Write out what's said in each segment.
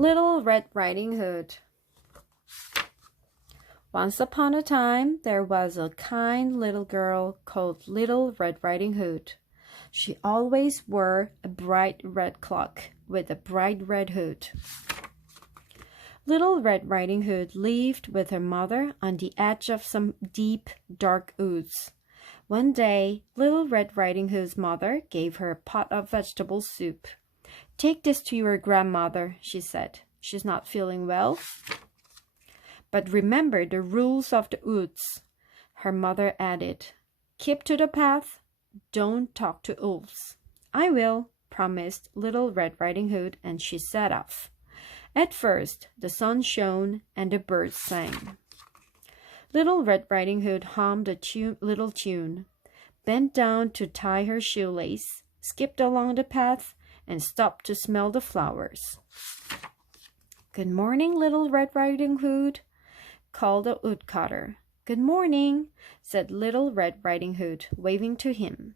Little Red Riding Hood. Once upon a time, there was a kind little girl called Little Red Riding Hood. She always wore a bright red cloak with a bright red hood. Little Red Riding Hood lived with her mother on the edge of some deep, dark woods. One day, Little Red Riding Hood's mother gave her a pot of vegetable soup. "Take this to your grandmother," she said. "She's not feeling well. But remember the rules of the woods," her mother added. "Keep to the path. Don't talk to wolves." "I will," promised Little Red Riding Hood, and she set off. At first, the sun shone and the birds sang. Little Red Riding Hood hummed a little tune, bent down to tie her shoelace, skipped along the path, and stopped to smell the flowers. "Good morning, Little Red Riding Hood," called the woodcutter. "Good morning," said Little Red Riding Hood, waving to him.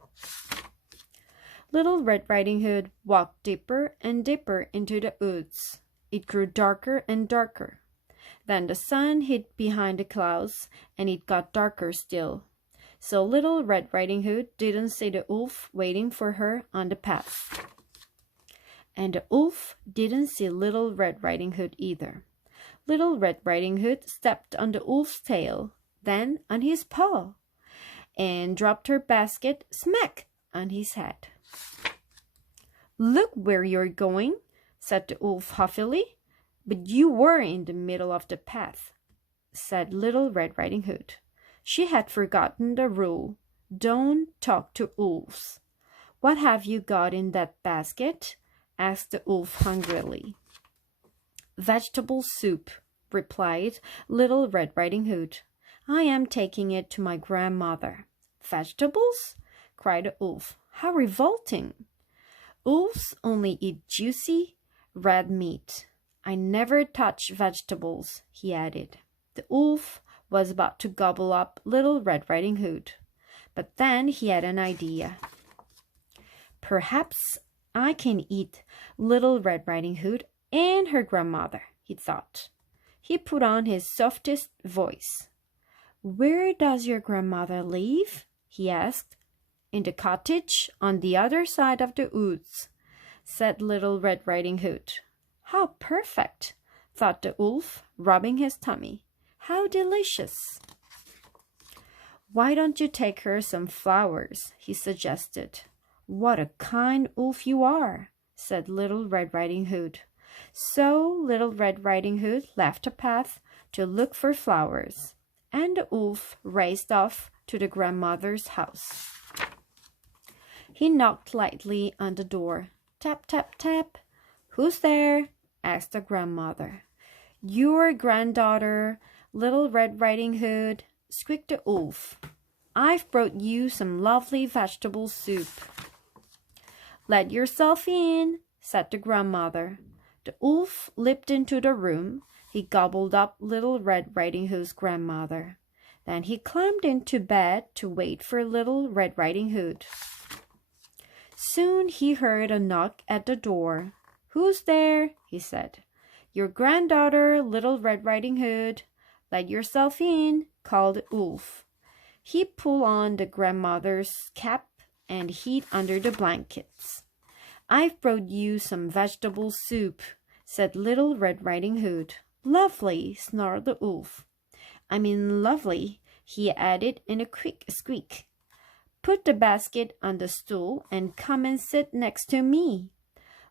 Little Red Riding Hood walked deeper and deeper into the woods. It grew darker and darker. Then the sun hid behind the clouds, and it got darker still. So Little Red Riding Hood didn't see the wolf waiting for her on the path. And the wolf didn't see Little Red Riding Hood either. Little Red Riding Hood stepped on the wolf's tail, then on his paw, and dropped her basket smack on his head. "Look where you're going," said the wolf huffily. "But you were in the middle of the path," said Little Red Riding Hood. She had forgotten the rule, "Don't talk to wolves." "What have you got in that basket?" asked the wolf hungrily. "Vegetable soup," replied Little Red Riding Hood. "I am taking it to my grandmother." "Vegetables?" cried the wolf. "How revolting! Wolves only eat juicy, red meat. I never touch vegetables," he added. The wolf was about to gobble up Little Red Riding Hood, but then he had an idea. "Perhaps I can eat Little Red Riding Hood and her grandmother," he thought. He put on his softest voice. "Where does your grandmother live?" he asked. "In the cottage on the other side of the woods," said Little Red Riding Hood. "How perfect," thought the wolf, rubbing his tummy. "How delicious." "Why don't you take her some flowers?" he suggested. "What a kind wolf you are," said Little Red Riding Hood. So Little Red Riding Hood left the path to look for flowers, and the wolf raced off to the grandmother's house. He knocked lightly on the door. Tap, tap, tap. "Who's there?" asked the grandmother. "Your granddaughter, Little Red Riding Hood," squeaked the wolf. "I've brought you some lovely vegetable soup." "Let yourself in," said the grandmother. The wolf leaped into the room. He gobbled up Little Red Riding Hood's grandmother. Then he climbed into bed to wait for Little Red Riding Hood. Soon he heard a knock at the door. "Who's there?" he said. "Your granddaughter, Little Red Riding Hood." "Let yourself in," called the wolf. He pulled on the grandmother's cap and hid under the blankets. "I've brought you some vegetable soup," said Little Red Riding Hood. "Lovely," snarled the wolf. "I mean lovely," he added in a quick squeak. "Put the basket on the stool and come and sit next to me."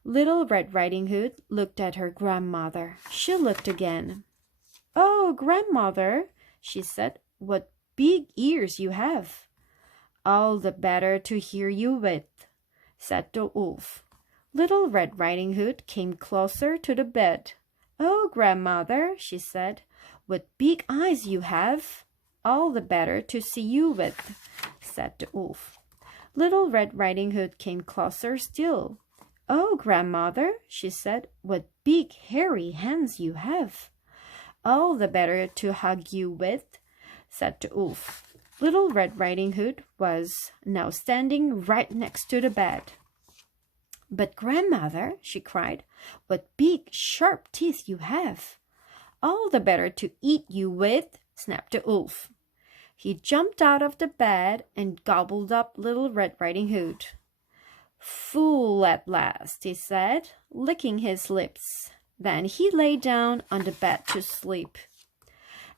Little Red Riding Hood looked at her grandmother. She looked again. "Oh, grandmother," she said, "what big ears you have." "All the better to hear you with," said the wolf. Little Red Riding Hood came closer to the bed. "Oh, grandmother," she said, "what big eyes you have." "All the better to see you with," said the wolf. Little Red Riding Hood came closer still. "Oh, grandmother," she said, "what big hairy hands you have." "All the better to hug you with," said the wolf. Little Red Riding Hood was now standing right next to the bed. "But grandmother," she cried, What big, sharp teeth you have! All the better to eat you with, snapped the wolf. He jumped out of the bed and gobbled up Little Red Riding Hood. Fool at last, he said, licking his lips. Then he lay down on the bed to sleep.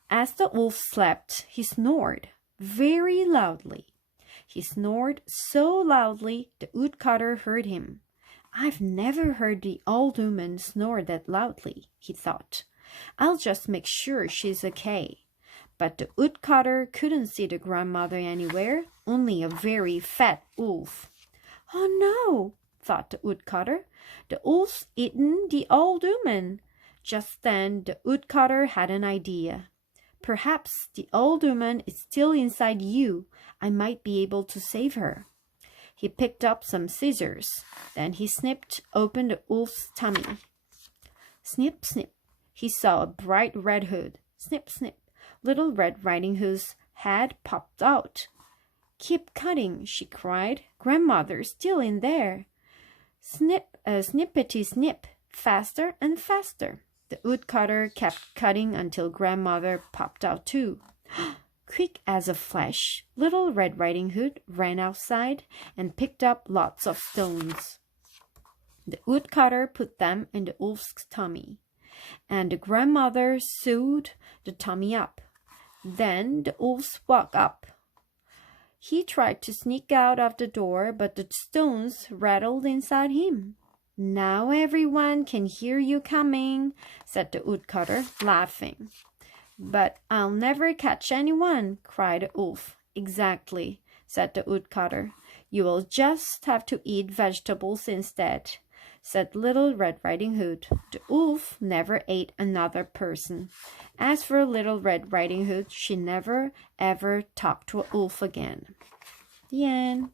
As the wolf slept, he snored very loudly. He snored so loudly the woodcutter heard him. I've never heard the old woman snore that loudly, he thought. I'll just make sure she's okay. But the woodcutter couldn't see the grandmother anywhere, only a very fat wolf. Oh no, thought the woodcutter. The wolf's eaten the old woman. Just then the woodcutter had an idea. Perhaps the old woman is still inside you. I might be able to save her. He picked up some scissors. Then he snipped open the wolf's tummy. Snip, snip. He saw a bright red hood. Snip, snip. Little Red Riding Hood's head popped out. Keep cutting, she cried. Grandmother's still in there. Snip, snippety snip. Faster and faster. The woodcutter kept cutting until Grandmother popped out too. Quick as a flash, Little Red Riding Hood ran outside and picked up lots of stones. The woodcutter put them in the wolf's tummy, and the grandmother sewed the tummy up. Then the wolf woke up. He tried to sneak out of the door, but the stones rattled inside him. Now everyone can hear you coming, said the woodcutter, laughing. But I'll never catch anyone, cried the wolf. Exactly, said the woodcutter. You will just have to eat vegetables instead, said Little Red Riding Hood. The wolf never ate another person. As for Little Red Riding Hood, she never ever talked to a wolf again. The end.